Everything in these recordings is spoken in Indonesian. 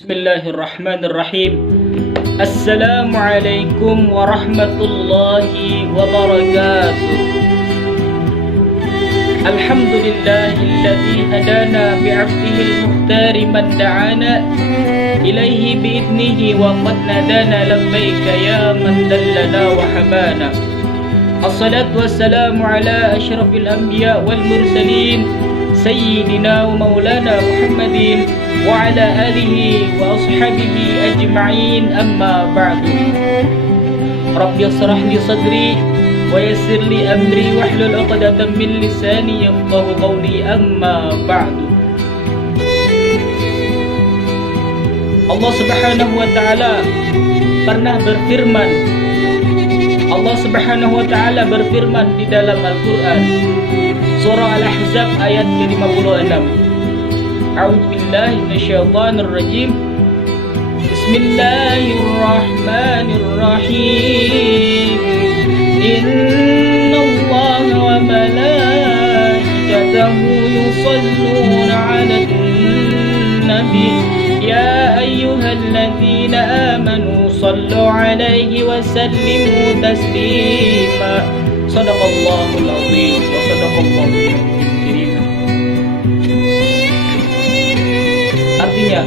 Bismillahirrahmanirrahim. Assalamualaikum warahmatullahi wabarakatuh. Alhamdulillahilladzi hadana bi'afdihil muhtari man da'ana ilaihi bi'idnihi wa qad nadana labbaika ya man dallana wa habana. Assalatu wassalamu ala asyrafil anbiya wal mursalin Sayyidina wa maulana Muhammadin wa ala alihi wa ashabihi ajma'in, amma ba'du. Rabbi yasrah li sadri wa yassir li amri wahlul 'uqdatam min lisani yafqahu qawli, amma ba'du. Allah Subhanahu wa ta'ala pernah berfirman. Allah Subhanahu wa ta'ala berfirman di dalam Al-Qur'an Surah Al-Ahzab ayat ke-56. A'udzu billahi minasyaitonir rajim. Bismillahirrahmanirrahim. Innallaha wa malaikatahu yusholluna 'alan nabi ya ayyuhalladzina amanu shallu 'alaihi wa sallimu taslima. Shadaqallahul azim wa sadaqallahul karim. Artinya,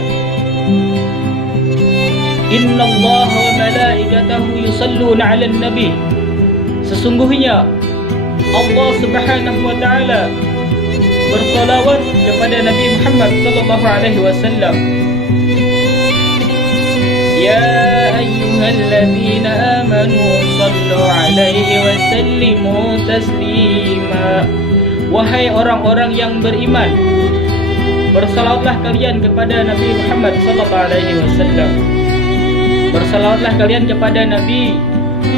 innallaha wa malaikatahu yusholluna 'alan nabi. Sesungguhnya Allah Subhanahu wa ta'ala bersalawat kepada Nabi Muhammad sallallahu alaihi wasallam. Ya ayyuhalladzina amanu sallu alaihi wa sallimu taslima. Wahai orang-orang yang beriman, bersalawatlah kalian kepada Nabi Muhammad sallallahu alaihi wasallam. Bersalawatlah kalian kepada Nabi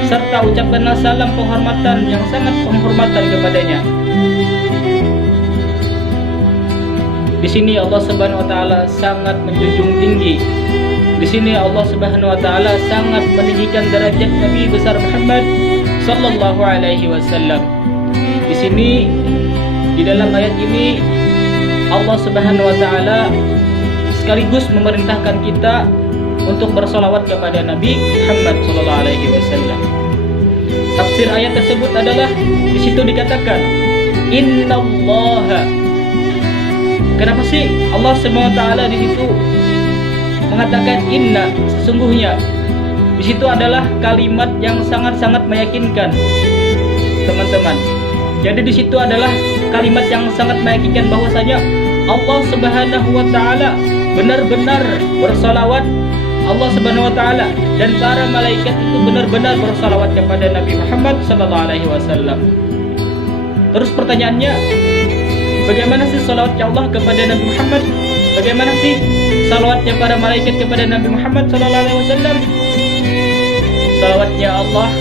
serta ucapkanlah salam penghormatan yang sangat penghormatan kepadanya. Di sini Allah Subhanahu wa taala sangat menjunjung tinggi. Di sini Allah Subhanahu wa taala sangat meninggikan derajat Nabi besar Muhammad sallallahu alaihi wasallam. Di sini, di dalam ayat ini, Allah Subhanahu wa taala sekaligus memerintahkan kita untuk bersolawat kepada Nabi Muhammad sallallahu alaihi wasallam. Tafsir ayat tersebut adalah, di situ dikatakan innallaha. Kenapa sih Allah Subhanahu wa taala di situ mengatakan inna, sesungguhnya? Di situ adalah kalimat yang sangat-sangat meyakinkan, teman-teman. Jadi di situ adalah kalimat yang sangat meyakinkan bahwasanya Allah Subhanahu wa taala benar-benar bersalawat. Allah Subhanahu wa taala dan para malaikat itu benar-benar bersalawat kepada Nabi Muhammad sallallahu alaihi wasallam. Terus pertanyaannya, bagaimana sih salawatnya Allah kepada Nabi Muhammad? Bagaimana sih salawatnya para malaikat kepada Nabi Muhammad sallallahu alaihi wasallam? Salawatnya Allah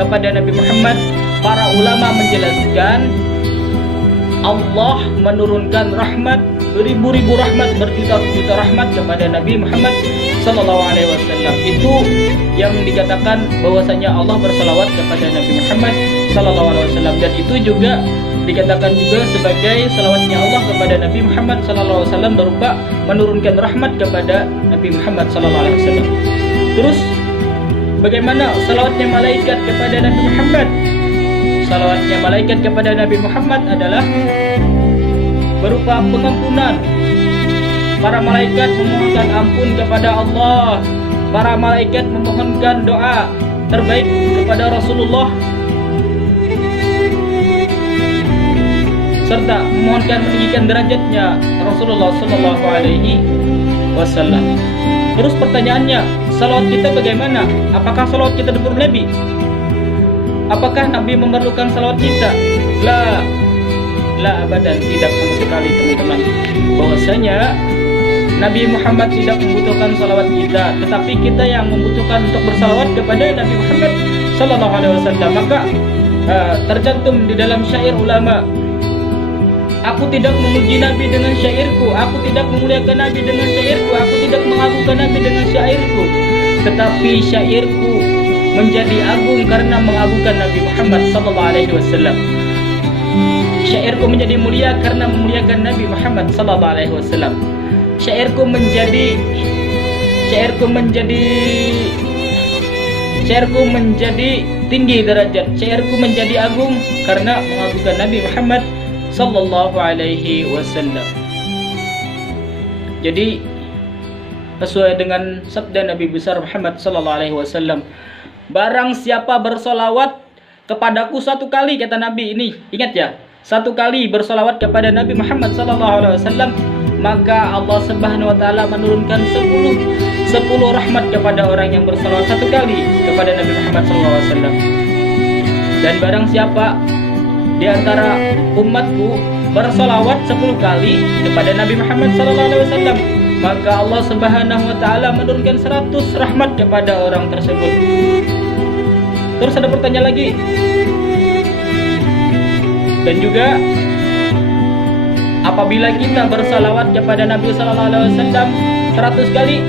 kepada Nabi Muhammad, para ulama menjelaskan Allah menurunkan rahmat, beribu-ribu rahmat, berjuta-juta rahmat kepada Nabi Muhammad sallallahu alaihi wasallam. Itu yang dikatakan bahwasanya Allah bersalawat kepada Nabi Muhammad sallallahu alaihi wasallam, dan itu juga dikatakan juga sebagai salawatnya Allah kepada Nabi Muhammad sallallahu alaihi wasallam berupa menurunkan rahmat kepada Nabi Muhammad sallallahu alaihi wasallam. Terus bagaimana salawatnya malaikat kepada Nabi Muhammad? Salawatnya malaikat kepada Nabi Muhammad adalah berupa pengampunan. Para malaikat memohonkan ampun kepada Allah. Para malaikat memohonkan doa terbaik kepada Rasulullah, serta memohonkan meninggikan derajatnya Rasulullah sallallahu alaihi wasallam. Terus pertanyaannya, salawat kita bagaimana? Apakah salawat kita berlebi? Apakah Nabi memerlukan salawat kita? La abadan, tidak sama sekali, teman-teman. Bahwasanya Nabi Muhammad tidak membutuhkan salawat kita, tetapi kita yang membutuhkan untuk bersalawat kepada Nabi Muhammad sallallahu alaihi wasallam. Maka tercantum di dalam syair ulama, aku tidak memuji Nabi dengan syairku, aku tidak memuliakan Nabi dengan syairku, aku tidak mengagungkan Nabi dengan syairku, tetapi syairku menjadi agung karena mengagungkan Nabi Muhammad sallallahu alaihi wasallam. Syairku menjadi mulia karena memuliakan Nabi Muhammad sallallahu alaihi wasallam. Syairku menjadi syairku menjadi tinggi derajat, syairku menjadi agung karena mengagungkan Nabi Muhammad sallallahu alaihi wasallam. Jadi sesuai dengan sabda Nabi besar Muhammad sallallahu alaihi wasallam, barang siapa bersolawat kepadaku satu kali, kata Nabi ini, ingat ya, satu kali bersolawat kepada Nabi Muhammad sallallahu alaihi wasallam, maka Allah Subhanahu wa taala menurunkan 10 rahmat kepada orang yang bersolawat satu kali kepada Nabi Muhammad sallallahu alaihi wasallam. Dan barang siapa di antara umatku bersolawat 10 kali kepada Nabi Muhammad sallallahu alaihi wasallam, maka Allah Subhanahu wa taala menurunkan 100 rahmat kepada orang tersebut. Terus ada pertanyaan lagi. Dan juga apabila kita bersalawat kepada Nabi sallallahu alaihi wasallam 100 kali,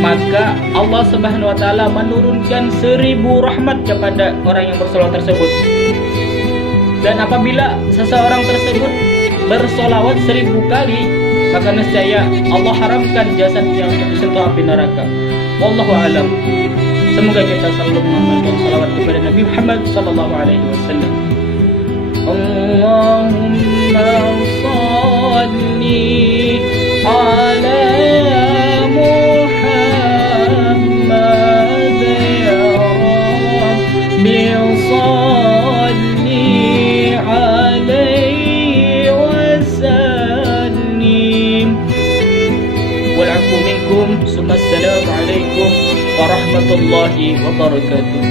maka Allah Subhanahu wa taala menurunkan 1000 rahmat kepada orang yang bersalawat tersebut. Dan apabila seseorang tersebut bersolawat 1000 kali, maka nescaya Allah haramkan jasadnya untuk disentuh api neraka. Wallahu a'lam. Semoga kita selalu mengamalkan salawat kepada Nabi Muhammad sallallahu alaihi wasallam. Allahumma shalli ala Muhammad ya Rabbi, shalli alaihi wasallim. Wal 'afwu minkum. Assalamualaikum warahmatullahi wabarakatuh.